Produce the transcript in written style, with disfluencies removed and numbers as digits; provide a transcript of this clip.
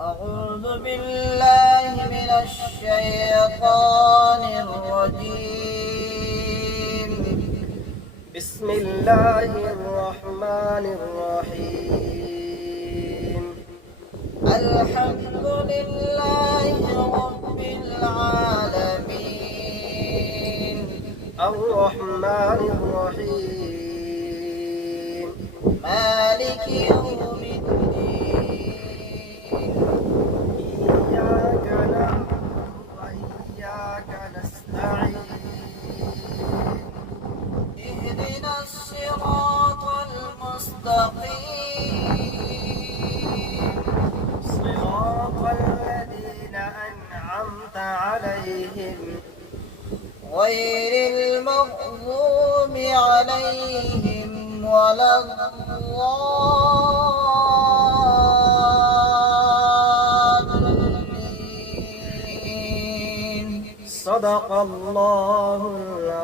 أعوذ بالله من الشيطان الرجيم. بسم الله الرحمن الرحيم. الحمد لله رب العالمين، الرحمن الرحيم. مالك يوم الدين، إياك نعبد وإياك نستعين. اهدنا الصراط المستقيم، صراط الذين أنعمت عليهم غير المغضوب عليهم ولا الضالين. صدق الله العظيم.